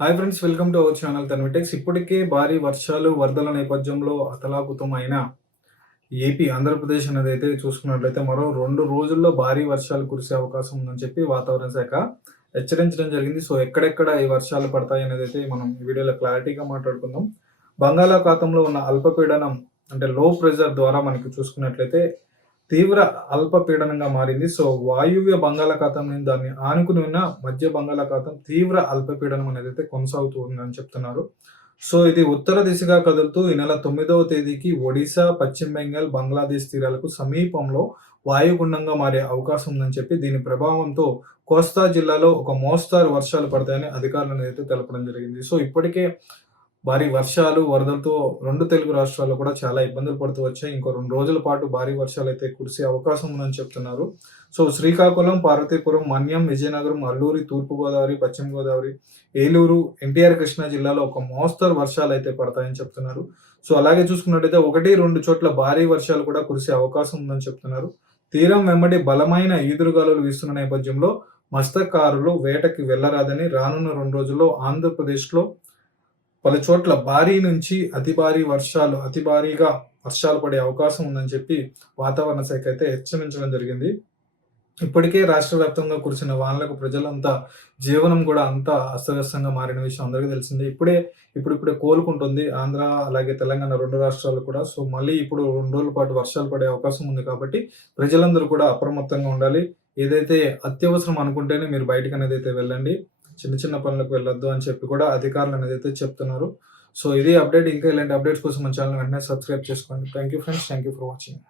Hi friends welcome to our channel తన్విటెక్స్ ఇప్పటికే భారీ వర్షాలు వరదల నేపథ్యంలో అతలాకుతమైన అయిన ఏపీ ఆంధ్రప్రదేశ్ అనేది అయితే చూసుకున్నట్లయితే మరో రెండు రోజుల్లో భారీ వర్షాలు కురిసే అవకాశం ఉందని చెప్పి వాతావరణ శాఖ హెచ్చరించడం జరిగింది. సో ఎక్కడెక్కడ ఈ వర్షాలు పడతాయి అనేది అయితే మనం ఈ వీడియోలో క్లారిటీగా మాట్లాడుకుందాం. బంగాళాఖాతంలో ఉన్న అల్పపీడనం అంటే లో ప్రెషర్ ద్వారా మనకి చూసుకున్నట్లయితే తీవ్ర అల్పపీడనంగా మారింది. సో వాయువ్య బంగాళాఖాతం నుంచి దాన్ని ఆనుకుని ఉన్న మధ్య బంగాళాఖాతం తీవ్ర అల్పపీడనం అనేది అయితే కొనసాగుతూ ఉందని చెప్తున్నారు. సో ఇది ఉత్తర దిశగా కదులుతూ ఈ నెల తొమ్మిదవ తేదీకి ఒడిశా పశ్చిమ బెంగాల్ బంగ్లాదేశ్ తీరాలకు సమీపంలో వాయుగుండంగా మారే అవకాశం ఉందని చెప్పి దీని ప్రభావంతో కోస్తా జిల్లాలో ఒక మోస్తారు వర్షాలు పడతాయని అధికారులు అయితే తెలపడం జరిగింది. సో ఇప్పటికే భారీ వర్షాలు వరదలతో రెండు తెలుగు రాష్ట్రాల్లో కూడా చాలా ఇబ్బందులు పడుతూ వచ్చాయి. ఇంకో రెండు రోజుల పాటు భారీ వర్షాలు అయితే కురిసే అవకాశం ఉందని చెప్తున్నారు. సో శ్రీకాకుళం పార్వతీపురం మన్యం విజయనగరం అల్లూరి తూర్పుగోదావరి పశ్చిమ గోదావరి ఏలూరు ఎన్టీఆర్ కృష్ణా జిల్లాలో ఒక మోస్తరు వర్షాలు అయితే పడతాయని చెప్తున్నారు. సో అలాగే చూసుకున్నట్టయితే ఒకటి రెండు చోట్ల భారీ వర్షాలు కూడా కురిసే అవకాశం ఉందని చెప్తున్నారు. తీరం వెంబడి బలమైన ఈదురుగాలులు వీస్తున్న నేపథ్యంలో మత్స్యకారులు వేటకి వెళ్ళరాదని రానున్న రెండు రోజుల్లో ఆంధ్రప్రదేశ్లో పలు చోట్ల భారీ నుంచి అతి భారీ వర్షాలు అతి భారీగా వర్షాలు పడే అవకాశం ఉందని చెప్పి వాతావరణ శాఖ అయితే హెచ్చరించడం జరిగింది. ఇప్పటికే రాష్ట్ర వ్యాప్తంగా కురిసిన వానలకు ప్రజలంతా జీవనం కూడా అంతా అస్తవ్యస్తంగా మారిన విషయం అందరికీ తెలిసిందే. ఇప్పుడే ఇప్పుడిప్పుడే కోలుకుంటుంది ఆంధ్ర అలాగే తెలంగాణ రెండు రాష్ట్రాలు కూడా. సో మళ్ళీ ఇప్పుడు రెండు రోజుల పాటు వర్షాలు పడే అవకాశం ఉంది కాబట్టి ప్రజలందరూ కూడా అప్రమత్తంగా ఉండాలి. ఏదైతే అత్యవసరం అనుకుంటేనే మీరు బయటకు అనేది అయితే వెళ్ళండి. చిన్న చిన్న పనులకు వెళ్ళొద్దు అని చెప్పి కూడా అధికారులు అనేది అయితే చెప్తున్నారు. సో ఇది అప్డేట్ ఇంకా ఇలాంటి అప్డేట్స్ కోసం మన ఛానల్ వెంటనే సబ్స్క్రైబ్ చేసుకోండి. Thank you friends thank you for watching